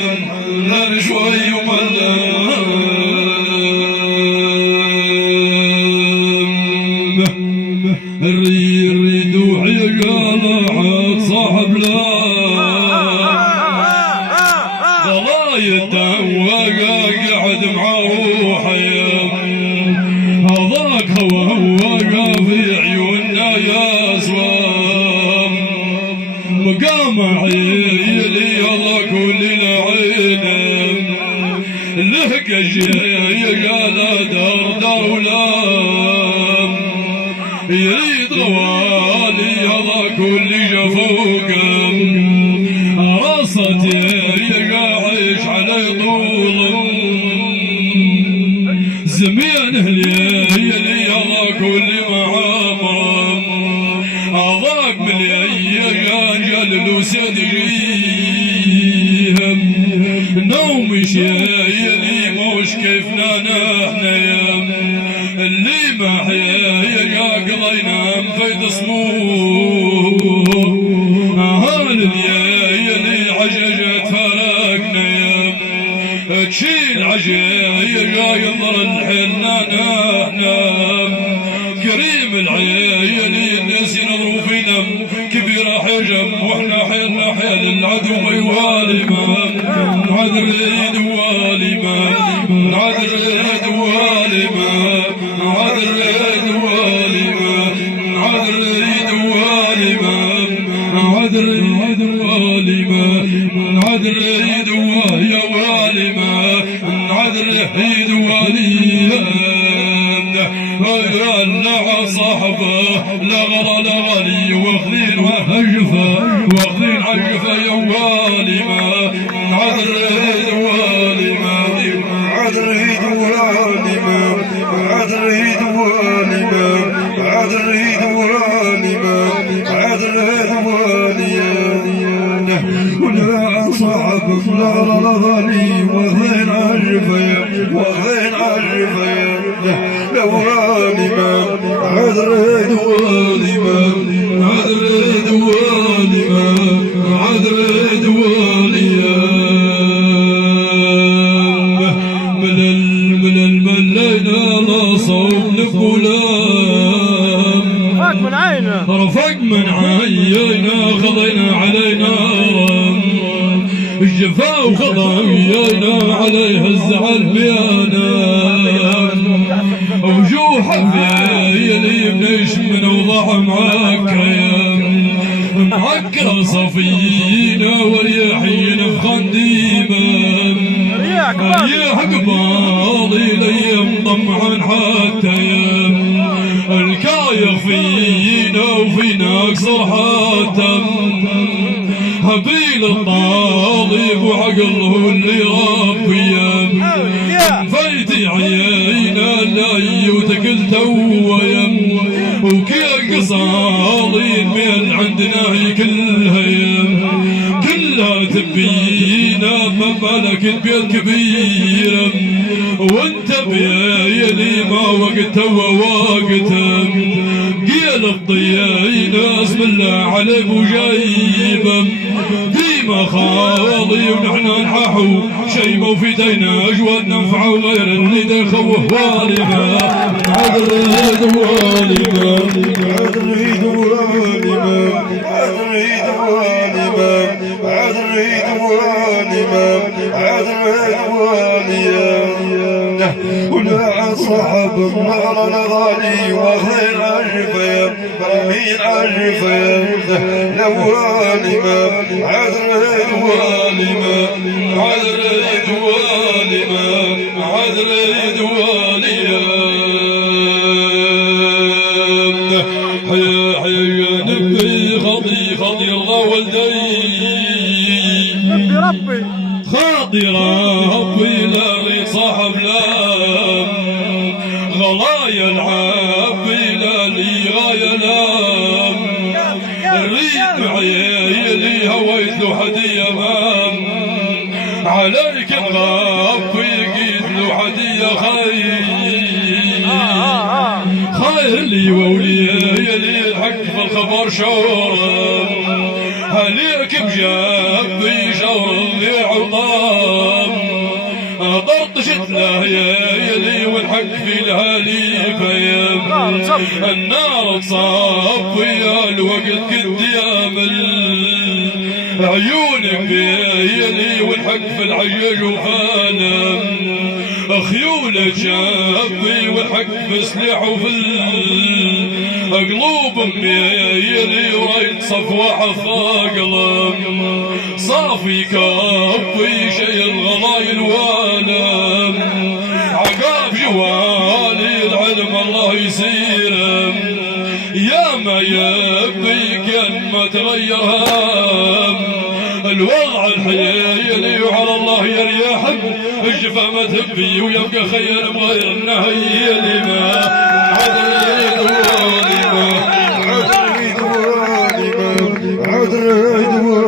غير شوي الريد وعيقاله عاد صاحب لا ضلايته وقاعد معاه حياه هذاك هو في عيوننا يا سوام مقام عيلي الله كل العين لهك الشيء قال دار ولا يريد غوالي الله كل جفوك رصتي عايش علي طول زمين هليلي الله كل معامر أضاق من الأيام جلل وسدجيهم نوم شايلي مش كيفنا نحن اللي ما حيا قضينا في صموم هان اللي عججت فرقنا تشيل عجايا ينظر الحنا نحن كريم العيالي الناس ينظروا فينا كبيرة حجم واحنا حيلنا حيل العدو ما يوالي ما عذر دوالي ما عذر دوالي ما عذر دوالي ما عذر دوالي ما عذر دوالي ما عذر دوالي يا والي ما عذر دوالي غير صاحبه لغرى لغلي واخذين عجفه يا والي ما عذر دوالي ما عذر دوالي ما عذر دوالي ما عذر دوالي ما عذر دوالي ولا صاحب لغرى لغلي واخذين عجفه دوالي ما عذر دوالي ما عذر دوالي ما عذر دوالي من الملينا لا صوب نقولام رفق من عينا خضينا علينا الجفا وخضينا عليها الزعل بيانا وجوح اللي بنش من وضع معكا صفينا وريحين بخنديبا ريح قبالي ليم طمعا حتى الكايخ فينا وفينا اكثر حتى هبيل الطالب وعقله اللي ربيا فايتي عيينا لا وتكل تويا وكي قصالين من عندنا كلها تبينا مملك البيت كبيرة وانت بيالي ما وقت ووقت قيل الضياء ناس من الله عليك وجايبا ديما خاضي ونحن نححو شي مو في دينا اجود ننفع غير اللي دخوه والما عذر دوالي ما عذر دوالي ما عذر دوالي ما عذر دوالي ما عذر دوالي ولا صاحب النار لغالي وخير عجفه برمين عجفه لوالي ما عذر دوالي ما عذر دوالي ما عذر دوالي حيا نبي خضي الله والدي نبي ربي خاطي ربي لا صاحب لا غلايا العبي لا لي غايا لا الريد عيالي هويت له هديه عليك الغابي قيد له هديه خير لي وولياي لي الحق في الخبر شورا عليك بجابي شور اللي عطاه رشد له يلي والحق في الهاليفة يا النار تصفي الوقت قد يامل عيونك يلي والحق في العيش وفانا خيولك شابي والحق في سلاح وفي قلوب يلي ورايد صفوة حفاقلة صافي كافي شي الغلايل وانا عقاب جوالي العلم الله يسيره يا ما يبي كان ما تغير هام الوضع الحيالي وعلى الله يريح الجفا ما تبي ويبقى خير بغير النهي لما عذر يدوالي ما عذر يدوالي ما عذر